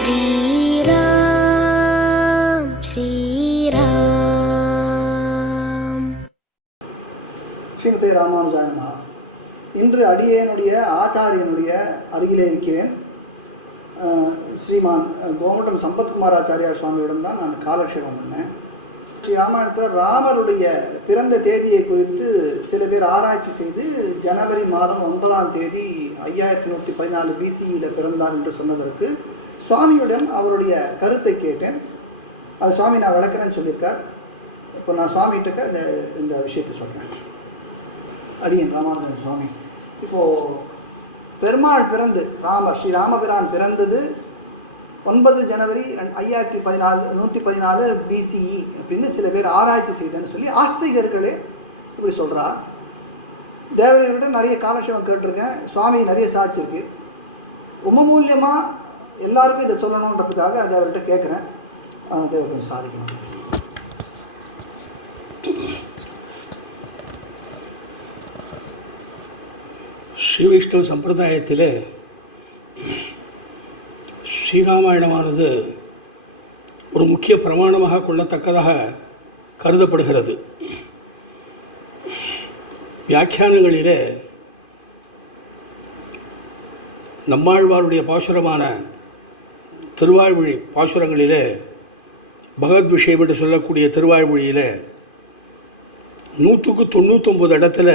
ஸ்ரீராம் ஸ்ரீராம். ஸ்ரீமதி ராமானுஜான்மா இன்று அடியனுடைய ஆச்சாரியனுடைய அருகிலே இருக்கிறேன். ஸ்ரீமான் கோமட்டம் சம்பத்குமார் ஆச்சாரியார் சுவாமியுடன் தான் நான் காலக்ஷேபம் பண்ணேன். ஸ்ரீ ராமாயணத்தில் ராமருடைய பிறந்த தேதியை குறித்து சில பேர் ஆராய்ச்சி செய்து ஜனவரி மாதம் ஒன்பதாம் தேதி ஐயாயிரத்தி நூற்றி பதினாலு பிசியில் பிறந்தார் என்று சொன்னதற்கு சுவாமியுடன் அவருடைய கருத்தை கேட்டேன். அது சுவாமி நான் விளக்குறேன்னு சொல்லியிருக்கார். இப்போ நான் சுவாமிகிட்டக்க இந்த இந்த விஷயத்தை சொல்கிறேன் அடியன் ராமானுஜன் சுவாமி. இப்போது பெருமாள் பிறந்து ராமர் ஸ்ரீ ராமபிரான் பிறந்தது ஒன்பது ஜனவரி ஐயாயிரத்தி பதினாலு நூற்றி பதினாலு பிசிஇ அப்படின்னு சில பேர் ஆராய்ச்சி செய்தேன்னு சொல்லி ஆஸ்திகர்களே இப்படி சொல்கிறா தேவரையர்கிட்ட நிறைய காலட்சேபம் கேட்டிருக்கேன். சுவாமி நிறைய சாட்சிருக்கு உமமூல்யமாக எல்லாருக்கும் இதை சொல்லணுன்றதுக்காக தேவர்கிட்ட கேட்குறேன். தேவர் கொஞ்சம் சாதிக்கணும். ஸ்ரீ வைஷ்ணவ சம்பிரதாயத்தில் ஸ்ரீராமாயணமானது ஒரு முக்கிய பிரமாணமாக கொள்ளத்தக்கதாக கருதப்படுகிறது. வியாக்கியானங்களிலே நம்மாழ்வாருடைய பாசுரமான திருவாய்மொழி பாசுரங்களிலே பகவத் விஷயம் என்று சொல்லக்கூடிய திருவாய்மொழியில் நூற்றுக்கு தொண்ணூத்தொம்பது இடத்துல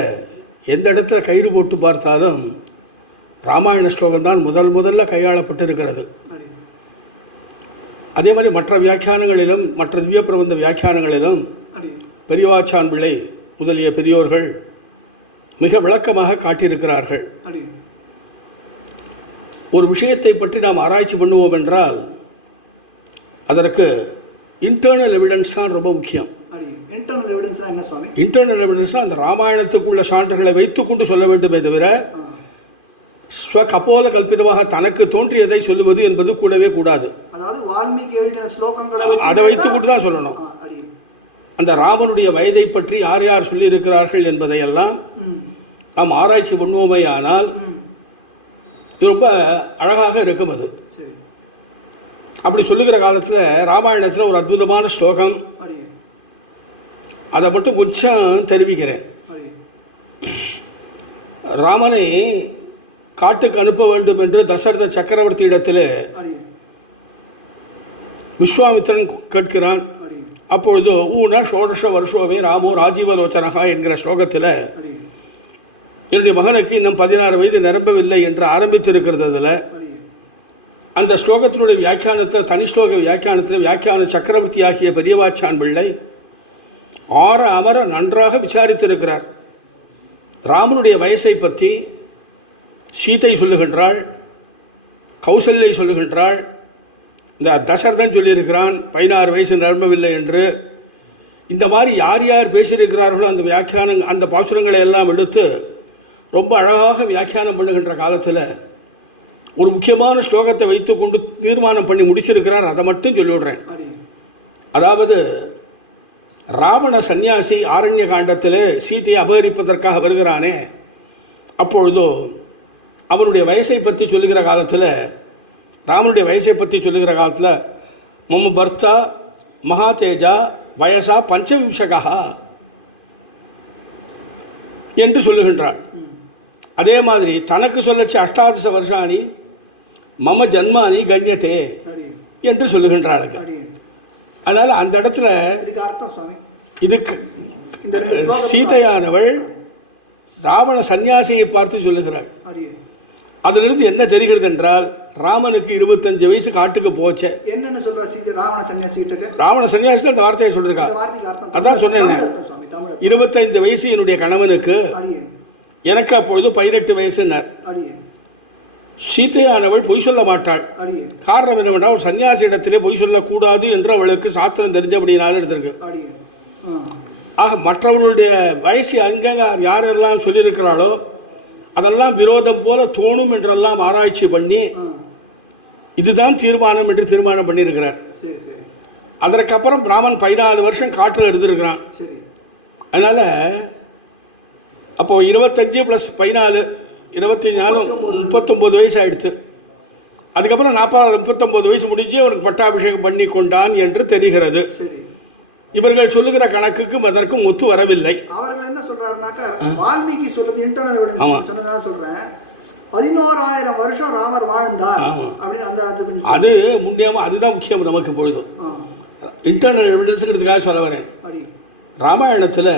எந்த இடத்துல கயிறு போட்டு பார்த்தாலும் ராமாயண ஸ்லோகம் தான் முதல் முதல்ல கையாளப்பட்டிருக்கிறது. அதே மாதிரி மற்ற வியாக்கியானங்களிலும் மற்ற திவ்ய பிரபந்த வியாக்கியானங்களிலும் பெரியவாச்சான் பிள்ளை முதலிய பெரியோர்கள் மிக விளக்கமாக காட்டியிருக்கிறார்கள். ஒரு விஷயத்தை பற்றி நாம் ஆராய்ச்சி பண்ணுவோம் என்றால் அதற்கு இன்டர்னல் எவிடன்ஸ் தான் ரொம்ப முக்கியம். இன்டர்னல் எவிடன்ஸ்னா என்ன சுவாமி? இன்டர்னல் எவிடன்ஸ் அந்த ராமாயணத்துக்குள்ள சான்றுகளை வைத்துக்கொண்டு சொல்ல வேண்டுமே தவிர ஆ, ஸ்வ கபோல கல்பிதமாக தனக்கு தோன்றியதை சொல்லுவது என்பது கூடவே கூடாது. அதாவது வால்மீகி எழுதின ஸ்லோகங்களை அதை வைத்துக்கொண்டு தான் சொல்லணும். அந்த ராமனுடைய வயதை பற்றி யார் யார் சொல்லியிருக்கிறார்கள் என்பதையெல்லாம் நாம் ஆராய்ச்சி பண்ணுவோமே ஆனால் இது ரொம்ப அழகாக இருக்கும் அது. அப்படி சொல்லுகிற காலத்தில் ராமாயணத்தில் ஒரு அற்புதமான ஸ்லோகம். அதை மட்டும் கொஞ்சம் தெரிவிக்கிறேன். ராமனை காட்டுக்கு அனுப்ப வேண்டும் என்று தசரத சக்கரவர்த்தி இடத்தில் விஸ்வாமித்திரன் கேட்கிறான். அப்பொழுது ஊன ஷோடஷ வருஷோவே ராமோ ராஜீவலோச்சனகா என்கிற ஸ்லோகத்தில் என்னுடைய மகனுக்கு இன்னும் பதினாறு வயது நிரம்பவில்லை என்று ஆரம்பித்திருக்கிறது அதில் அந்த ஸ்லோகத்தினுடைய வியாக்கியானத்தில் தனி ஸ்லோக வியாக்கியானத்தில் வியாக்கியான சக்கரவர்த்தி ஆகிய பெரியவாச்சான் பிள்ளை ஆற அமர நன்றாக விசாரித்திருக்கிறார். ராமனுடைய வயசை பற்றி சீதை சொல்லுகின்றாள் கௌசல்யை சொல்லுகின்றாள் இந்த தசரதன் சொல்லியிருக்கிறான் பதினாறு வயசு நிரம்பவில்லை என்று. இந்த மாதிரி யார் யார் பேசியிருக்கிறார்களோ அந்த வியாக்கியானம் அந்த பாசுரங்களை எல்லாம் எடுத்து ரொம்ப அழகாக வியாக்கியானம் பண்ணுகின்ற காலத்தில் ஒரு முக்கியமான ஸ்லோகத்தை வைத்துக்கொண்டு தீர்மானம் பண்ணி முடிச்சிருக்கிறார். அதை மட்டும் சொல்லிவிடுறேன் அதாவது ராவண சந்நியாசி ஆரண்ய காண்டத்தில் சீதையை அபகரிப்பதற்காக வருகிறானே. அப்பொழுதோ அவனுடைய வயசை பற்றி சொல்லுகிற காலத்தில் ராமனுடைய வயசை பற்றி சொல்லுகிற காலத்தில் மம பர்த்தா மகாதேஜா வயசா பஞ்சவிம்சகா? என்று சொல்லுகின்றாள். அதே மாதிரி தனக்கு சொல்லச்சு அஷ்டாதச வருஷாணி மம ஜன்மானி கண்யத்தே அடி என்று சொல்லுகின்றாள் அடி அதனால் அந்த இடத்துல இதுக்கு சீதையானவள் ராவண சந்நியாசியை பார்த்து சொல்லுகிறாள். அதிலிருந்து என்ன தெரிகிறது என்றால் ராமனுக்கு இருபத்தஞ்சு வயசு காட்டுக்கு போச்சே. என்னென்ன சொல்ற சீதை ராவண சன்னியாசிட்டு ராவண சன்னியாசி அந்த வார்த்தையை அர்த்தம் அதான் சொன்னேனே. இருபத்தைந்து வயசு என்னுடைய கணவனுக்கு எனக்கு அப்பொழுது பதினெட்டு வயசுன்னார் அடி சீதையானவள் பொய் சொல்ல மாட்டாள். காரணம் என்னவென்றால் ஒரு சன்னியாசி இடத்திலே பொய் சொல்லக்கூடாது என்று அவளுக்கு சாஸ்திரம் தெரிஞ்சபடினாலும் எடுத்திருக்கு ஆக மற்றவர்களுடைய வயசு அங்கங்க யாரெல்லாம் சொல்லியிருக்கிறாளோ அதெல்லாம் விரோதம் போல தோணும் என்றெல்லாம் ஆராய்ச்சி பண்ணி இதுதான் தீர்மானம் என்று தீர்மானம் பண்ணியிருக்கிறார். அதற்கப்புறம் பிராமன் பதினாலு வருஷம் காட்டில் எடுத்திருக்கிறான். சரி. அதனால் அப்போது இருபத்தஞ்சு ப்ளஸ் பதினாலு இருபத்தி நாலு முப்பத்தொம்போது வயசு ஆயிடுத்து. அதுக்கப்புறம் நாற்பது முப்பத்தொம்போது வயசு முடிஞ்சு அவனுக்கு பட்டாபிஷேகம் பண்ணி கொண்டான் என்று தெரிகிறது. இவர்கள் சொல்லுகிற கணக்குக்கும் அதற்கும் ஒத்து வரவில்லை. அவர்கள் என்ன சொல்றாருனாக்கா வால்மீகி சொல்றது இன்டர்னல் சொன்னதால சொல்றேன். பதினோராயிரம் வருஷம் ராமர் வாழ்ந்தார் அப்படின்னு அந்த அது அது முன்னேமா அதுதான் முக்கியம் நமக்கு பொழுதும் இன்டர்னல் எவிடன்ஸுங்கிறதுக்காக சொல்ல வரேன். ராமாயணத்தில்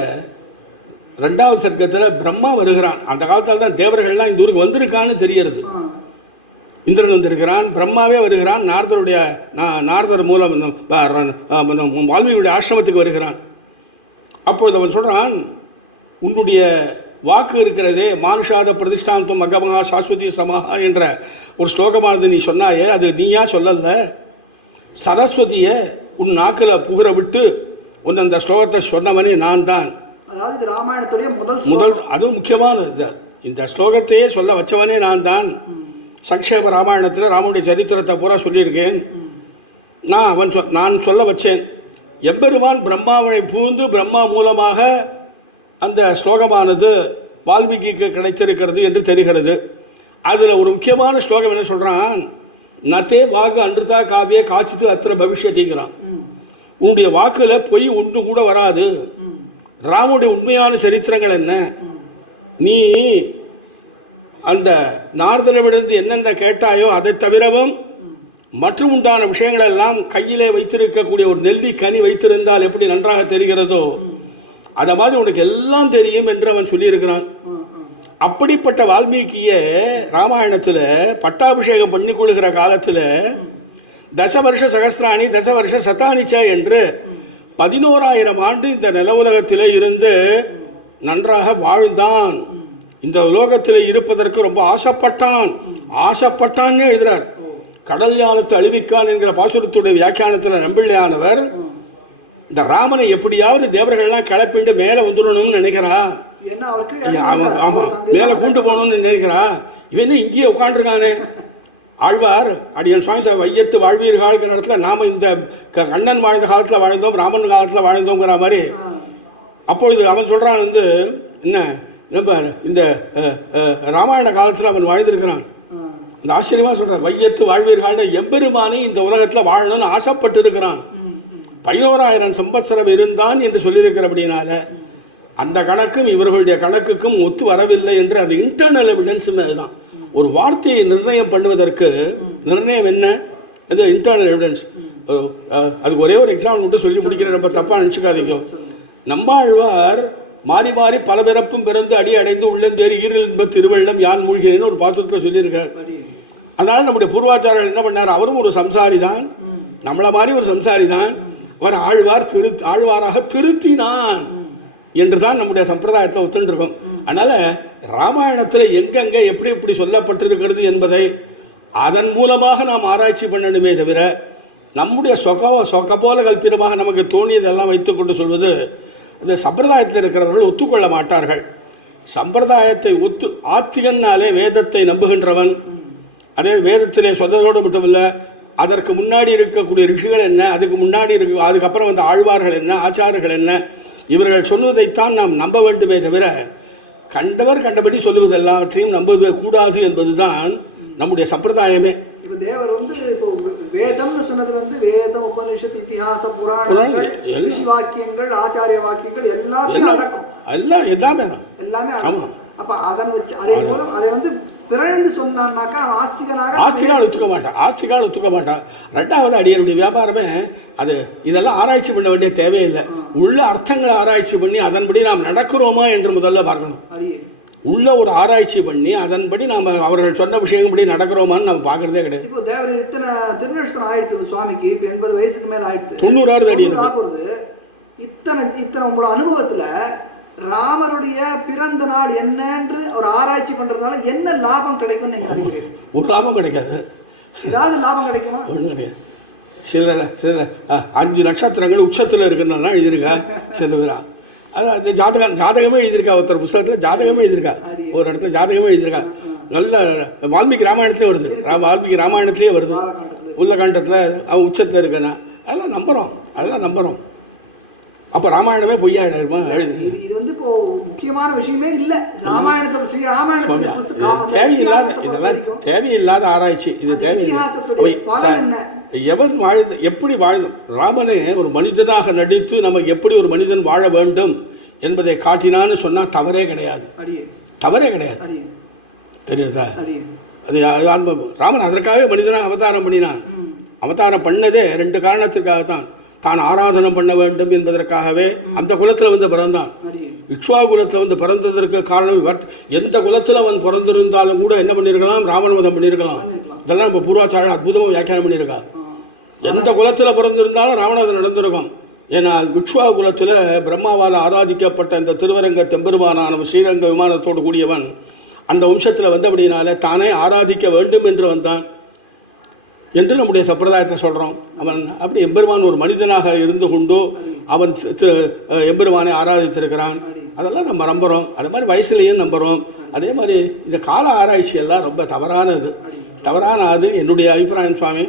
ரெண்டாவது சர்க்கத்தில் பிரம்மா வருகிறான். அந்த காலத்தில் தான் தேவர்கள்லாம் இந்த ஊருக்கு வந்திருக்கான்னு தெரியறது இந்திரன் வந்திருக்கிறான் பிரம்மாவே வருகிறான் நாரதருடைய நாரதர் மூலம் வால்மீகியுடைய ஆசிரமத்துக்கு வருகிறான். அப்பொழுது அவன் சொல்கிறான் உன்னுடைய வாக்கு இருக்கிறதே மானுஷாத பிரதிஷ்டாந்தம் மகமகா சாஸ்வதி சமஹா என்ற ஒரு ஸ்லோகமானது நீ சொன்னாயே அது நீயா சொல்லல சரஸ்வதியை உன் நாக்கில் புகர விட்டு உன் அந்த ஸ்லோகத்தை சொன்னவனே நான் தான் அதாவது இது ராமாயணத்துடைய முதல் முதல் அதுவும் அது முக்கியமானது. இதுதான் இந்த ஸ்லோகத்தையே சொல்ல வச்சவனே நான் தான். சங்கேப ராமாயணத்தில் ராமனுடைய சரித்திரத்தை பூரா சொல்லியிருக்கேன். நான் அவன் சொ நான் சொல்ல வச்சேன். எம்பெருமான் பிரம்மாவை பூந்து பிரம்மா மூலமாக அந்த ஸ்லோகமானது வால்மீகிக்கு கிடைத்திருக்கிறது என்று தெரிகிறது. அதில் ஒரு முக்கியமான ஸ்லோகம் என்ன சொல்கிறான் நத்தே வாக்கு அன்றுதா காவிய காய்ச்சித்து அத்திர பவிஷ்யத்திங்கிறான். உன்னுடைய வாக்கில் பொய் ஒன்று கூட வராது. ராமுடைய உண்மையான சரித்திரங்கள் என்ன? நீ அந்த நாரதனிடமிருந்து என்னென்ன கேட்டாயோ அதை தவிரவும் மற்றும் உண்டான விஷயங்கள் எல்லாம் கையிலே வைத்திருக்கக்கூடிய ஒரு நெல்லி கனி வைத்திருந்தால் எப்படி நன்றாக தெரிகிறதோ அதை மாதிரி உனக்கு எல்லாம் தெரியும் என்று அவன் சொல்லியிருக்கிறான். அப்படிப்பட்ட வால்மீகியை ராமாயணத்தில் பட்டாபிஷேகம் பண்ணி கொள்கிற காலத்தில் தச வருஷ சகஸ்திராணி தச வருஷ சதானிச்ச என்று பதினோராயிரம் ஆண்டு இந்த நில உலகத்திலே இருந்து நன்றாக வாழ்ந்தான். இந்த உலோகத்தில் இருப்பதற்கு ரொம்ப ஆசைப்பட்டான். ஆசைப்பட்டான்னு எழுதுறார். கடல் ஞானத்தை அழிவிக்கான் என்கிற பாசுரத்துடைய வியாக்கியானத்தில் நம்பிள்ளையானவர் இந்த ராமனை எப்படியாவது தேவர்கள்லாம் கிளப்பிண்டு மேலே வந்துடணும்னு நினைக்கிறா? ஏன்னா அவர் கீழே ஐயா, இறங்கி ஆமா வந்தார். ஆமா. அவருக்கு அங்க மேலே கூண்டு போகணும்னு நினைக்கிறா? இவன் இங்கேயே உட்காந்துருக்கானே ஆழ்வார் அடியன் சுவாமி சார் வையத்து வாழ்வீர்கள்ங்கிற இடத்துல நாம் இந்த க- கண்ணன் வாழ்ந்த காலத்தில் வாழ்ந்தோம் ராமன் காலத்தில் வாழ்ந்தோங்கிற மாதிரி. அப்பொழுது அவன் சொல்கிறான் வந்து என்ன இந்த ராமாயண காலத்தில் அவன் வாழ்ந்திருக்கிறான். இந்த ஆச்சரியமாக சொல்கிறான் வையத்து வாழ்வீர்கள்னு எம்பெருமானே இந்த உலகத்தில் வாழணும்னு ஆசைப்பட்டு இருக்கிறான் பதினோராயிரம் சம்பத்சரம் இருந்தான் என்று சொல்லியிருக்கிறபடினால அந்த கணக்கும் இவர்களுடைய கணக்குக்கும் ஒத்து வரவில்லை என்று அது இன்டர்னல் எவிடன்ஸ் அதுதான். ஒரு வார்த்தையை நிர்ணயம் பண்ணுவதற்கு நிர்ணயம் என்ன? இது இன்டர்னல் எவிடன்ஸ் அதுக்கு ஒரே ஒரு எக்ஸாம்பிள் மட்டும் சொல்லி முடிக்கிற நம்ம தப்பாக நினச்சிக்காதீங்க. நம்மாழ்வார் மாறி மாறி பல பிறப்பும் பிறந்து அடி அடைந்து உள்ளந்தேறி ஈரல் என்ப திருவள்ளம் யான் மூழ்கிறேன்னு ஒரு பாத்திரத்தில் சொல்லியிருக்கார். அதனால் அதனால நம்முடைய பூர்வாச்சாரர் என்ன பண்ணார்? அவரும் ஒரு சம்சாரி தான். நம்மளை மாதிரி ஒரு சம்சாரி தான். அவர் ஆழ்வார் திரு ஆழ்வாராக திருத்தினான். என்று தான் நம்முடைய சம்பிரதாயத்தில் இருக்கோம் அதனால ராமாயணத்தில் எங்கெங்கே எப்படி எப்படி சொல்லப்பட்டிருக்கிறது என்பதை அதன் மூலமாக நாம் ஆராய்ச்சி பண்ணணுமே தவிர நம்முடைய சொக சொக்க போல கல்பிதமாக நமக்கு தோணியதெல்லாம் வைத்துக்கொண்டு சொல்வது இந்த சம்பிரதாயத்தில் இருக்கிறவர்கள் ஒத்துக்கொள்ள மாட்டார்கள். சம்பிரதாயத்தை ஒத்து ஆத்திகன்னாலே வேதத்தை நம்புகின்றவன். அதே வேதத்திலே சொன்னதோடு மட்டுமில்ல அதற்கு முன்னாடி இருக்கக்கூடிய ரிஷிகள் என்ன அதுக்கு முன்னாடி இருக்க அதுக்கப்புறம் வந்த ஆழ்வார்கள் என்ன ஆச்சாரர்கள் என்ன இவர்கள் சொல்வதைத்தான் நாம் நம்ப வேண்டுமே தவிர கண்டவர் கண்டபடி சொல்லுவது எல்லாவற்றையும் நம்புவது கூடாது என்பதுதான் நம்முடைய சம்பிரதாயமே. இப்ப தேவர் வந்து இப்போ வேதம்னு சொன்னது வந்து வேதம் உபனிஷத் இதிகாச புராணங்கள். ரிஷி வாக்கியங்கள் ஆச்சாரிய வாக்கியங்கள் எல்லாத்தையும் அடக்கும். எல்லாம் எல்லாமே எல்லாமே ஆமா. அடக்கும் அப்ப அதன் அதே மூலம் அதை வந்து பிறழ்ந்து சொன்னான்னாக்கா அவன் ஆஸ்திகனாக ஆஸ்திகால் ஒத்துக்க மாட்டான் ஆஸ்திகால் ஒத்துக்க மாட்டான் ரெண்டாவது அடியனுடைய வியாபாரமே அது இதெல்லாம் ஆராய்ச்சி பண்ண வேண்டிய தேவையில்லை. உள்ள அர்த்தங்களை ஆராய்ச்சி பண்ணி அதன்படி நாம் நடக்கிறோமா என்று முதல்ல பார்க்கணும். உள்ள ஒரு ஆராய்ச்சி பண்ணி அதன்படி நாம் அவர்கள் சொன்ன விஷயங்கள்படி நடக்கிறோமான்னு நம்ம பார்க்கறதே கிடையாது. இப்போ தேவர் இத்தனை திருநஷ்டம் ஆயிடுத்து சுவாமிக்கு இப்போ எண்பது வயசுக்கு மேல ஆயிடுத்து. தொண்ணூறாவது அடி இத்தனை இத்தனை உங்களோட அனுபவத்துல ராமருடைய பிறந்த நாள் என்னன்று ஒரு ஆராய்ச்சி பண்றதுனால என்ன லாபம் கிடைக்கும்னு நீங்க நினைக்கிறீங்க? ஒரு லாபம் கிடைக்காது. ஏதாவது லாபம் கிடைக்குமா? ஒன்றும் கிடையாது. சில சில அஞ்சு நட்சத்திரங்கள் உச்சத்தில் இருக்குன்னா எழுதியிருக்கா சில பேரா. அது அந்த ஜாதகம் ஜாதகமே எழுதியிருக்கா ஒருத்தர் புஸ்தகத்தில்? ஜாதகமே எழுதியிருக்கா? ஒரு இடத்துல ஜாதகமே எழுதியிருக்கா? நல்ல வால்மீகி ராமாயணத்திலே வருது. ரா- வால்மீகி ராமாயணத்திலே வருது. காலகட்டத்தில் உள்ள கண்டத்தில் அவன் உச்சத்தில் இருக்குன்னா அதெல்லாம் நம்புகிறோம் அதெல்லாம் நம்புகிறோம் அப்போ ராமாயணமே பொய்யாயிடுமா எழுதி. இது வந்து இப்போ முக்கியமான விஷயமே இல்ல. ராமாயணத்தை ஸ்ரீ புஸ்தகம் தேவையில்லாத இதெல்லாம் தேவையில்லாத ஆராய்ச்சி. இது தேவையில்லை? எவன் வாழ்ந்து எப்படி வாழ்ந்து ராமனே ஒரு மனிதனாக நடித்து நம்ம எப்படி ஒரு மனிதன் வாழ வேண்டும் என்பதை காட்டினான்னு சொன்னால் தவறே கிடையாது. தவறே கிடையாது. தெரியுதா அது. ராமன் அதற்காகவே மனிதனாக அவதாரம் பண்ணினான். அவதாரம் பண்ணதே ரெண்டு காரணத்திற்காகத்தான். தான் ஆராதனை பண்ண வேண்டும் என்பதற்காகவே அந்த குலத்தில் வந்து பிறந்தான். இக்ஷ்வா குலத்தில் வந்து பிறந்ததற்கு காரணம் எந்த குலத்தில் அவன் பிறந்திருந்தாலும் கூட என்ன பண்ணியிருக்கலாம் ராவண வதம் பண்ணியிருக்கலாம் இதெல்லாம் இப்போ பூர்வாச்சாரம் அற்புதமாக வியாக்கியானம் பண்ணியிருக்கா எந்த குலத்தில் பிறந்திருந்தாலும் ராவணவதம் நடந்திருக்கும். ஏன்னா விக்ஷ்வா குலத்தில் பிரம்மாவால் ஆராதிக்கப்பட்ட இந்த திருவரங்க தெம்பெருமானான ஸ்ரீரங்க விமானத்தோடு கூடியவன் அந்த வம்சத்தில் வந்தபடினால தானே ஆராதிக்க வேண்டும் என்று வந்தான். என்று நம்முடைய சம்பிரதாயத்தை சொல்கிறோம் அவன் அப்படி எம்பெருமான் ஒரு மனிதனாக இருந்து கொண்டோ அவன் எம்பெருமானை ஆராதித்திருக்கிறான். அதெல்லாம் நம்ம நம்புகிறோம் அது மாதிரி வயசுலேயும் நம்புகிறோம் அதே மாதிரி இந்த கால ஆராய்ச்சி எல்லாம் ரொம்ப தவறானது. தவறான அது என்னுடைய அபிப்பிராயம் சுவாமி.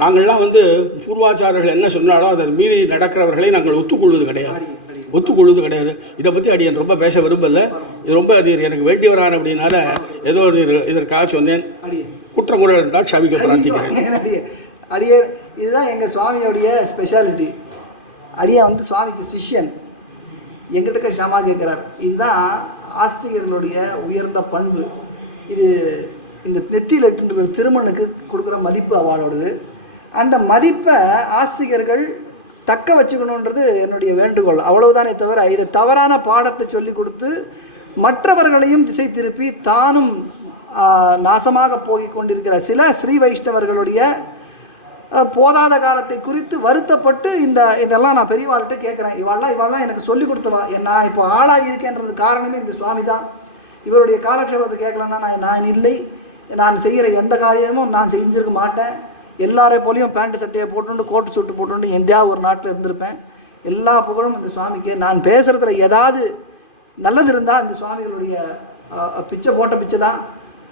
நாங்கள்லாம் வந்து பூர்வாச்சாரர்கள் என்ன சொன்னாலோ அதை மீறி நடக்கிறவர்களை நாங்கள் ஒத்துக்கொள்வது கிடையாது. ஒத்துக்கொள்வது கிடையாது. இதை பற்றி அடியன் ரொம்ப பேச விரும்பல. இது ரொம்ப நீர் எனக்கு வேண்டியவரான அப்படின்னால ஏதோ நீர் இதற்காக சொன்னேன். குற்றம் இருந்தால் க்ஷமிக்க பிரார்த்திக்கிறேன். அடியே இதுதான் எங்க சுவாமியோடைய ஸ்பெஷாலிட்டி அடியே வந்து சுவாமிக்கு சிஷ்யன். எங்கிட்ட ஷமா கேட்குறார் இதுதான் ஆஸ்திகர்களுடைய உயர்ந்த பண்பு. இது இந்த நெத்தியில் இட்டுன்ற திருமணுக்கு கொடுக்குற மதிப்பு அவளோடது. அந்த மதிப்பை ஆஸ்திகர்கள் தக்க வச்சுக்கணுன்றது என்னுடைய வேண்டுகோள். அவ்வளவுதானே தவிர இது தவறான பாடத்தை சொல்லி கொடுத்து மற்றவர்களையும் திசை திருப்பி தானும் நாசமாக போகிக் கொண்டிருக்கிற சில ஸ்ரீ வைஷ்ணவர்களுடைய போதாத காலத்தை குறித்து வருத்தப்பட்டு இந்த இதெல்லாம் நான் பெரியவாள்கிட்ட கேட்குறேன். இவாள்லாம் இவாள்லாம் எனக்கு சொல்லி கொடுத்துவா நான் இப்போ ஆளாக இருக்கேன்றது காரணமே இந்த சுவாமி தான். இவருடைய காலக்ஷேபத்தை கேட்கலன்னா நான் நான் இல்லை. நான் செய்கிற எந்த காரியமும் நான் செஞ்சிருக்க மாட்டேன். எல்லாரை போலையும் பேண்ட் சட்டையை போட்டுண்டு கோட்டு சுட்டு போட்டுண்டு எந்தியா ஒரு நாட்டில் இருந்திருப்பேன். எல்லா புகழும் இந்த சுவாமிக்கு. நான் பேசுகிறதுல ஏதாவது நல்லது இருந்தால் இந்த சுவாமிகளுடைய பிச்சை போட்ட பிச்சை தான்.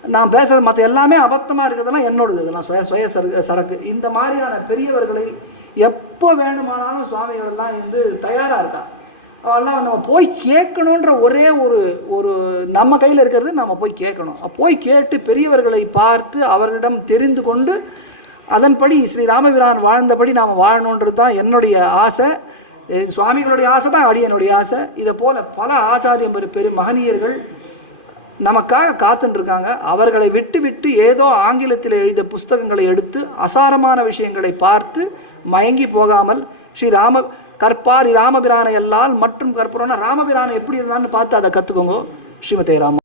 நான் பேசுகிறது மற்ற எல்லாமே அபத்தமாக இருக்கிறதெல்லாம் என்னோடது. இதெல்லாம் சுய சுய சர சரக்கு. இந்த மாதிரியான பெரியவர்களை எப்போ வேணுமானாலும் சுவாமிகளெல்லாம் வந்து தயாராக இருக்கா? அவெல்லாம் நம்ம போய் கேட்கணுன்ற ஒரே ஒரு ஒரு நம்ம கையில் இருக்கிறது நம்ம போய் கேட்கணும். போய் கேட்டு பெரியவர்களை பார்த்து அவர்களிடம் தெரிந்து கொண்டு அதன்படி ஸ்ரீ ராமபிரான் வாழ்ந்தபடி நாம் வாழணுன்றது தான் என்னுடைய ஆசை. சுவாமிகளுடைய ஆசை தான் அடியனுடைய ஆசை. இதை போல் பல ஆச்சாரியம் பெரு பெரும் மகனியர்கள் நமக்காக காத்துட்டுருக்காங்க அவர்களை விட்டு விட்டு ஏதோ ஆங்கிலத்தில் எழுதிய புஸ்தகங்களை எடுத்து அசாரமான விஷயங்களை பார்த்து மயங்கி போகாமல் ஸ்ரீ ராம கற்பாரி ராமபிரானை எல்லால் மற்றும் கற்பூரம்னா ராமபிரானை எப்படி இருந்தான்னு பார்த்து அதை கற்றுக்கோங்க ஸ்ரீமதே ராம.